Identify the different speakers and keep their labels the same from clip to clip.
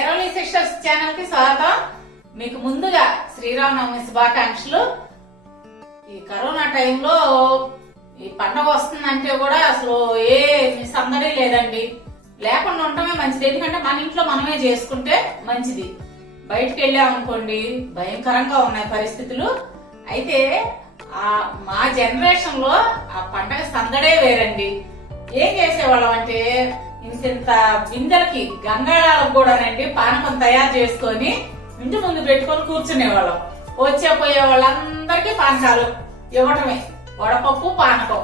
Speaker 1: కెరోలీ sisters ఛానల్కి స్వాగతం. మీకు ముందుగా శ్రీరామనవమి శుభాకాంక్షలు. ఈ కరోనా టైంలో ఈ పండగ వస్తుందంటే కూడా అసలు ఏ సందడి లేదండి. లేకుండా ఉండటమే మంచిది. ఎందుకంటే మన ఇంట్లో మనమే చేసుకుంటే మంచిది. బయటకు వెళ్ళామనుకోండి భయంకరంగా ఉన్నాయి పరిస్థితులు. అయితే ఆ మా జనరేషన్లో ఆ పండగ సందడే వేరండి. ఏం చేసేవాళ్ళం అంటే ఇంత బిందెలకి కూడా కూడానండి పానకం తయారు చేసుకొని ఇంటి ముందు పెట్టుకొని కూర్చునేవాళ్ళం వచ్చే పోయే వాళ్ళందరికీ పానకాలు ఇవ్వటమే. వడపప్పు పానకం.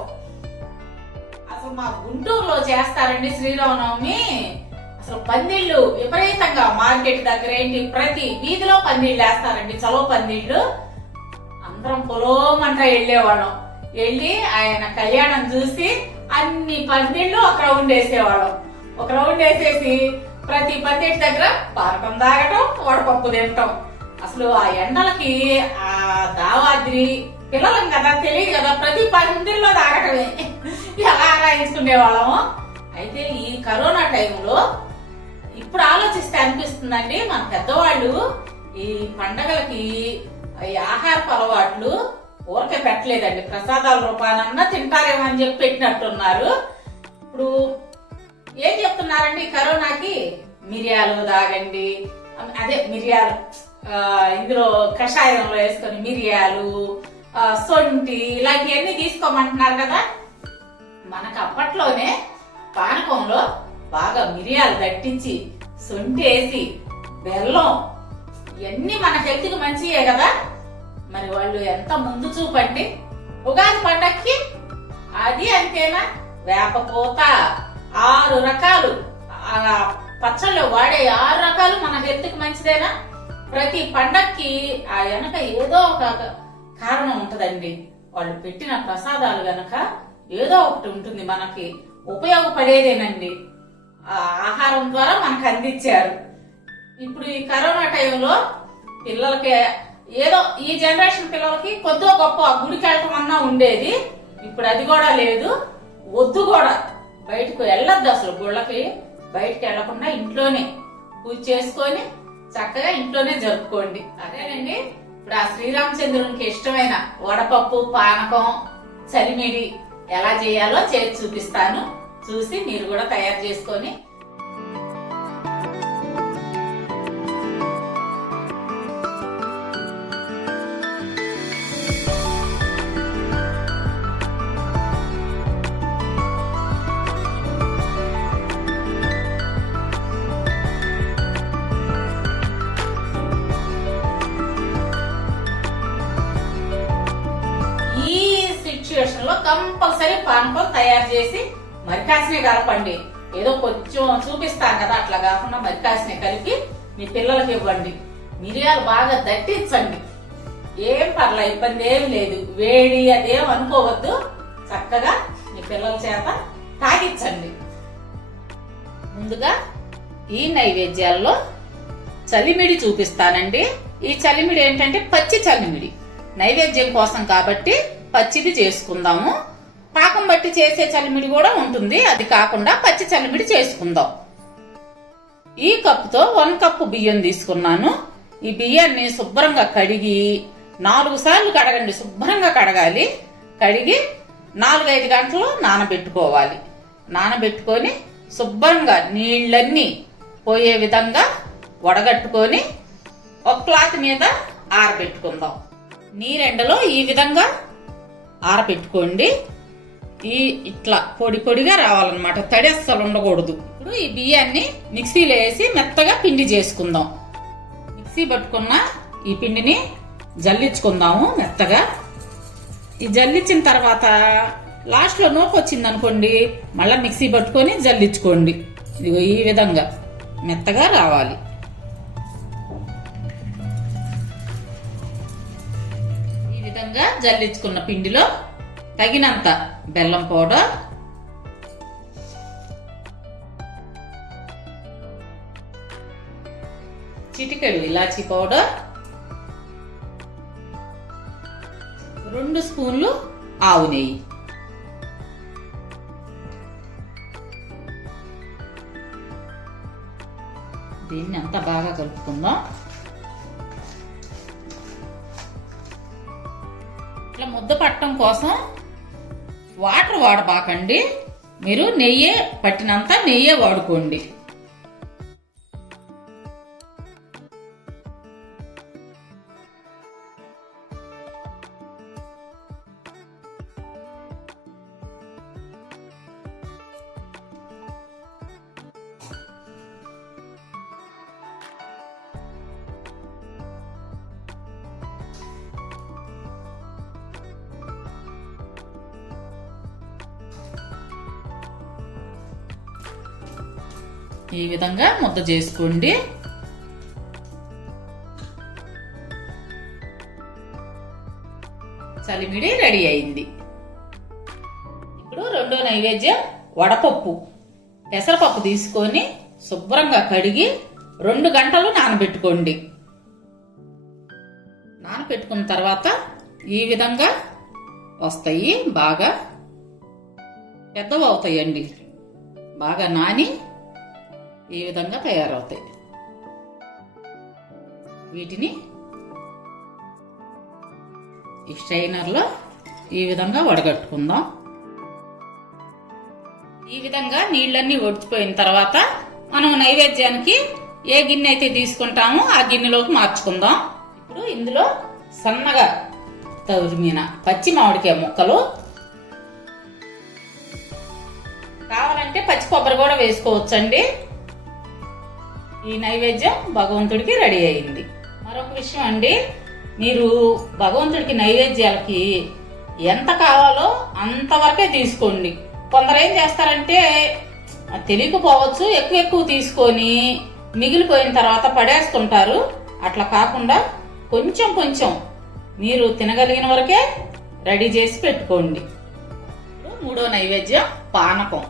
Speaker 1: అసలు మా గుంటూరులో చేస్తారండి శ్రీరామనవమి. అసలు పందిళ్ళు విపరీతంగా మార్కెట్ దగ్గర ఏంటి ప్రతి వీధిలో పందిళ్ళు వేస్తారండి చలో పందిళ్ళు అందరం పొలోమంట వెళ్ళేవాళ్ళం. వెళ్ళి ఆయన కళ్యాణం చూసి అన్ని పందిళ్ళు అక్కడ ఉండేసేవాళ్ళం. ఒక రౌండ్ వేసేసి ప్రతి పందిటి దగ్గర పారకం తాగటం వడపప్పు తినటం అసలు ఆ ఎండలకి ఆ దావాద్రి పిల్లలం కదా తెలియదు కదా ప్రతి పందిల్లో తాగటమే. ఎలా ఆరాయించుకునే వాళ్ళము. అయితే ఈ కరోనా టైంలో ఇప్పుడు ఆలోచిస్తే అనిపిస్తుందండి మన పెద్దవాళ్ళు ఈ పండగలకి ఈ ఆహారపు అలవాట్లు ఊరకే పెట్టలేదండి. ప్రసాదాల రూపానన్నా తింటారేమో అని చెప్పి పెట్టినట్టున్నారు. ఇప్పుడు ఏం చెప్తున్నారండి? ఈ కరోనాకి మిరియాలు తాగండి. అదే మిరియాలు ఇందులో కషాయంలో వేసుకొని మిరియాలు సొంటి ఇలాంటివన్నీ తీసుకోమంటున్నారు కదా? మనకు అప్పట్లోనే పానకంలో బాగా మిరియాలు దట్టించి సొంటి వేసి బెల్లం ఇవన్నీ మన హెల్త్కి మంచియే కదా? మరి వాళ్ళు ఎంత ముందు చూపండి? ఉగాది పండక్కి అది అంతేనా? వేపపూత ఆరు రకాలు. ఆ పచ్చళ్ళు వాడే ఆరు రకాలు మన హెల్త్కి మంచిదేనా? ప్రతి పండక్కి ఆ వెనక ఏదో ఒక కారణం ఉంటదండి. వాళ్ళు పెట్టిన ప్రసాదాలు గనక ఏదో ఒకటి ఉంటుంది మనకి. ఉపయోగపడేదేనండి. ఆ ఆహారం ద్వారా మనకు అందించారు. ఇప్పుడు ఈ కరోనా టైంలో పిల్లలకి ఏదో ఈ జనరేషన్ పిల్లలకి కొద్దో గొప్ప గుడికి వెళ్ళటం అన్నా ఉండేది. ఇప్పుడు అది కూడా లేదు. వద్దు కూడా. బయటకు వెళ్ళొద్దు అసలు గుళ్ళకి. బయటకు వెళ్ళకుండా ఇంట్లోనే పూజ చేసుకొని చక్కగా ఇంట్లోనే జరుపుకోండి. అదేనండి. ఇప్పుడు ఆ శ్రీరామచంద్రునికి ఇష్టమైన వడపప్పు పానకం చలిమిడి ఎలా చేయాలో చేసి చూపిస్తాను. చూసి మీరు కూడా తయారు చేసుకొని పానకం తయారు చేసి మరికాసినే కలపండి. ఏదో కొంచెం చూపిస్తాను కదా అట్లా కాకుండా మరికాసినే కలిపి మీ పిల్లలకి ఇవ్వండి. మిరియాలు బాగా దట్టించండి. ఏం పర్లే ఇబ్బంది ఏం లేదు. వేడి అదేం అనుకోవద్దు. చక్కగా మీ పిల్లల చేత తాగించండి ముందుగా ఈ నైవేద్యాల్లో చలిమిడి చూపిస్తానండి. ఈ చలిమిడి ఏంటంటే పచ్చి చలిమిడి. నైవేద్యం కోసం కాబట్టి పచ్చిది చేసుకుందాము. పాకం బట్టి చేసే చలిమిడి కూడా ఉంటుంది. అది కాకుండా పచ్చి చలిమిడి చేసుకుందాం. ఈ కప్పుతో వన్ కప్పు బియ్యం తీసుకున్నాను. ఈ బియ్యాన్ని శుభ్రంగా కడిగి నాలుగు సార్లు కడగండి. శుభ్రంగా కడగాలి. కడిగి నాలుగైదు గంటలు నానబెట్టుకోవాలి. నానబెట్టుకొని శుభ్రంగా నీళ్ళన్నీ పోయే విధంగా వడగట్టుకొని ఒక క్లాత్ మీద ఆరబెట్టుకుందాం. నీరెండలో ఈ విధంగా ఆరబెట్టుకోండి. ఈ ఇట్లా పొడి పొడిగా రావాలన్నమాట. తడి అస్సలు ఉండకూడదు. ఇప్పుడు ఈ బియ్యాన్ని మిక్సీలో వేసి మెత్తగా పిండి చేసుకుందాం. మిక్సీ పట్టుకున్న ఈ పిండిని జల్లించుకుందాము మెత్తగా. ఈ జల్లించిన తర్వాత లాస్ట్లో నోపు వచ్చింది అనుకోండి మళ్ళీ మిక్సీ పట్టుకొని జల్లించుకోండి. ఇదిగో ఈ విధంగా మెత్తగా రావాలి. ఈ విధంగా జల్లించుకున్న పిండిలో తగినంత బెల్లం పౌడర్. చిటికెడు ఇలాచీ పౌడర్. రెండు స్పూన్లు ఆవు నెయ్యి. దీన్ని అంతా బాగా కలుపుకుందాం. ఇట్లా ముద్ద పట్టడం కోసం వాటర్ వాడబాకండి. మీరు నెయ్యే పట్టినంత నెయ్యే వాడుకోండి. ఈ విధంగా ముద్ద చేసుకోండి. చలిమిడి రెడీ అయింది. ఇప్పుడు రెండో నైవేద్యం వడపప్పు. పెసరపప్పు తీసుకొని శుభ్రంగా కడిగి రెండు గంటలు నానబెట్టుకోండి. నానబెట్టుకున్న తర్వాత ఈ విధంగా వస్తాయి బాగా పెద్దవి అవుతాయండి బాగా నాని ఈ విధంగా తయారవుతాయి. వీటిని ఈ స్ట్రైనర్లో ఈ విధంగా వడగట్టుకుందాం. ఈ విధంగా నీళ్ళన్నీ ఒడిచిపోయిన తర్వాత మనం నైవేద్యానికి ఏ గిన్నె అయితే తీసుకుంటామో ఆ గిన్నెలోకి మార్చుకుందాం. ఇప్పుడు ఇందులో సన్నగా తరిమిన పచ్చి మామిడికాయ ముక్కలు. కావాలంటే పచ్చి కొబ్బరి కూడా వేసుకోవచ్చండి. ఈ నైవేద్యం భగవంతుడికి రెడీ అయింది. మరొక విషయం అండి మీరు భగవంతుడికి నైవేద్యాలకి ఎంత కావాలో అంతవరకే తీసుకోండి. కొందరు ఏం చేస్తారంటే తెలియకపోవచ్చు ఎక్కువ ఎక్కువ తీసుకొని మిగిలిపోయిన తర్వాత పడేస్తుంటారు. అట్లా కాకుండా కొంచెం కొంచెం మీరు తినగలిగిన వరకే రెడీ చేసి పెట్టుకోండి. మూడో నైవేద్యం పానకం.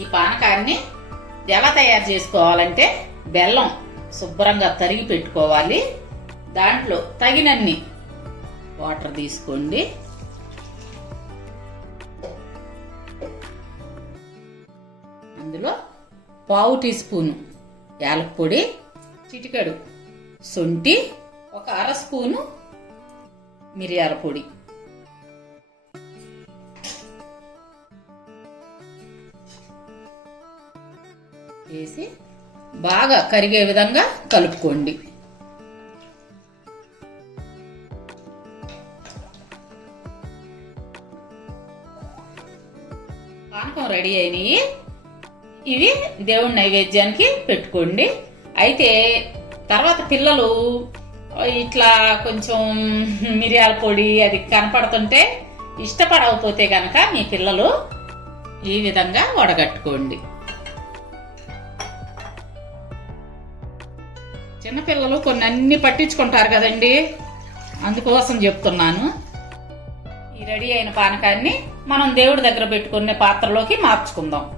Speaker 1: ఈ పానకాన్ని ఎలా తయారు చేసుకోవాలంటే బెల్లం శుభ్రంగా తరిగి పెట్టుకోవాలి. దాంట్లో తగినన్ని వాటర్ తీసుకోండి. అందులో పావు టీ స్పూను యాలక చిటికడు చిటికెడు శొంఠి ఒక అర స్పూను మిరియాల పొడి. వేసి బాగా కరిగే విధంగా కలుపుకోండి. పానకం రెడీ అయినాయి. ఇవి దేవుడి నైవేద్యానికి పెట్టుకోండి. అయితే తర్వాత పిల్లలు ఇట్లా కొంచెం మిరియాల పొడి అది కనపడుతుంటే ఇష్టపడకపోతే కనుక మీ పిల్లలు ఈ విధంగా వడగట్టుకోండి. చిన్నపిల్లలు కొన్ని అన్ని పట్టించుకుంటారు కదండి. అందుకోసం చెప్తున్నాను. ఈ రెడీ అయిన పానకాన్ని మనం దేవుడి దగ్గర పెట్టుకునే పాత్రలోకి మార్చుకుందాం.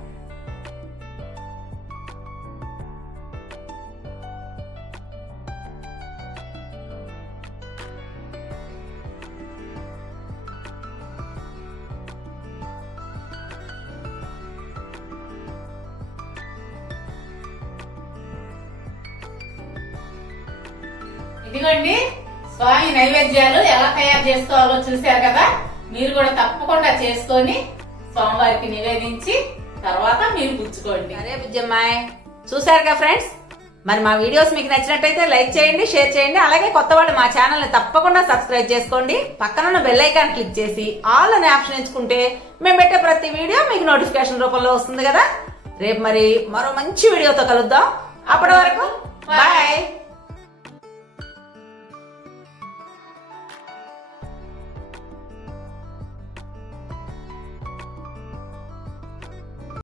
Speaker 1: ఇదిగోండి స్వామి నైవేద్యాలు ఎలా తయారు చేసుకోవాలో చూశారు కదా? మీరు కూడా తప్పకుండా చేసుకొని స్వామివారికి నివేదించి తర్వాత మీరు పుచ్చుకోండి
Speaker 2: అరే బుజ్జమ్మాయ్. చూసారుగా ఫ్రెండ్స్? మరి మా వీడియోస్ మీకు నచ్చినట్టయితే లైక్ చేయండి షేర్ చేయండి అలాగే కొత్త వాళ్ళు మా ఛానల్ని తప్పకుండా సబ్స్క్రైబ్ చేసుకోండి. పక్కనున్న బెల్ ఐకాన్ క్లిక్ చేసి ఆల్ అనే ఆప్షన్ ఎంచుకుంటే మేము పెట్టే ప్రతి వీడియో మీకు నోటిఫికేషన్ రూపంలో వస్తుంది కదా? రేపు మరి మరో మంచి వీడియోతో కలుద్దాం. అప్పటి వరకు బాయ్